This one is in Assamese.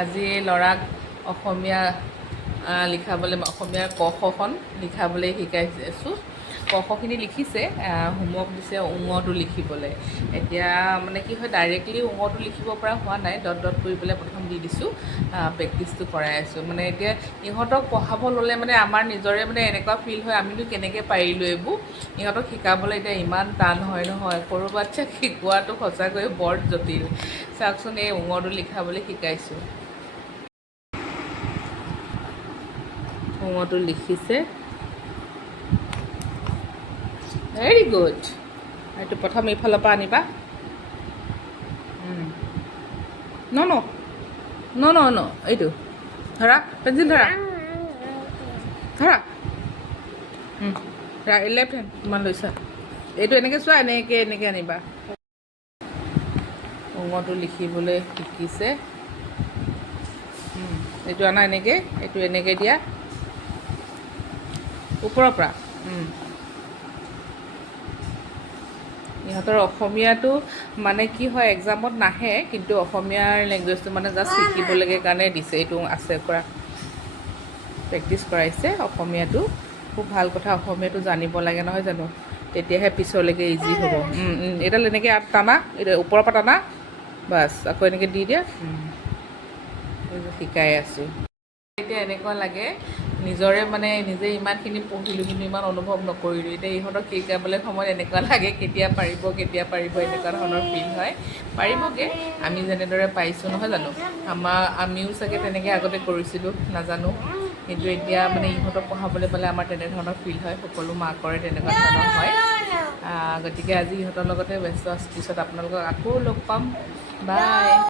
আজি ল'ৰাক অসমীয়া লিখাবলৈ অসমীয়াৰ ক খখন লিখাবলৈ শিকাইছোঁ। ক খখিনি লিখিছে, হোমৱৰ্ক দিছে ঙটো লিখিবলৈ। এতিয়া মানে কি হয়, ডাইৰেক্টলি ঙটো লিখিব পৰা হোৱা নাই, ডট ডট কৰি পেলাই প্ৰথম দি দিছোঁ, প্ৰেক্টিচটো কৰাই আছোঁ। মানে এতিয়া ইহঁতক পঢ়াব ল'লে মানে আমাৰ নিজৰে মানে এনেকুৱা ফিল হয়, আমিনো কেনেকৈ পাৰিলোঁ এইবোৰ। ইহঁতক শিকাবলৈ এতিয়া ইমান টান হয় নহয়, সৰু বাচ্ছাক শিকোৱাটো সঁচাকৈয়ে বৰ জটিল। চাওকচোন, এই ঙটো লিখাবলৈ শিকাইছোঁ। ঙটো লিখিছে, ভেৰি গুড। এইটো প্ৰথম এইফালৰ পৰা আনিবা। ন ন ন ন ন এইটো ধৰা, পেঞ্চিল ধৰা, ধৰা লেফ্ট হেণ্ড কিমান লৈছা। এইটো এনেকৈ চোৱা, এনেকৈ আনিবা। ঙটো লিখিবলৈ শিকিছে। এইটো আনা এনেকৈ, এইটো এনেকৈ দিয়া ওপৰৰ পৰা। ইহঁতৰ অসমীয়াটো মানে কি হয়, এক্সামত নাহে, কিন্তু অসমীয়াৰ লেংগুৱেজটো মানে জাষ্ট শিকিবলৈকে কাৰণে দিছে। এইটো আছে কৰা, প্ৰেক্টিচ কৰাইছে অসমীয়াটো। খুব ভাল কথা, অসমীয়াটো জানিব লাগে নহয় জানো, তেতিয়াহে পিছলৈকে ইজি হ'ব। এইডাল এনেকৈ টানা, এইটো ওপৰৰ পৰা টানা, বাছ আকৌ এনেকৈ দি দিয়া। শিকাই আছোঁ। এতিয়া এনেকুৱা লাগে নিজৰে মানে নিজে ইমানখিনি পঢ়িলোঁ কিন্তু ইমান অনুভৱ নকৰিলোঁ। এতিয়া ইহঁতক শিকাবলৈ সময়ত এনেকুৱা লাগে কেতিয়া পাৰিব এনেকুৱা ধৰণৰ ফিল হয়। পাৰিবগৈ, আমি যেনেদৰে পাইছোঁ নহয় জানো, আমিও চাগে তেনেকৈ আগতে কৰিছিলোঁ, নাজানো। কিন্তু এতিয়া মানে ইহঁতক পঢ়াবলৈ পালে আমাৰ তেনেধৰণৰ ফিল হয়, সকলো মাকৰে তেনেকুৱা ধৰণৰ হয়। গতিকে আজি ইহঁতৰ লগতে ব্যস্ত আছোঁ, পিছত আপোনালোকক আকৌ লগ পাম, বাই।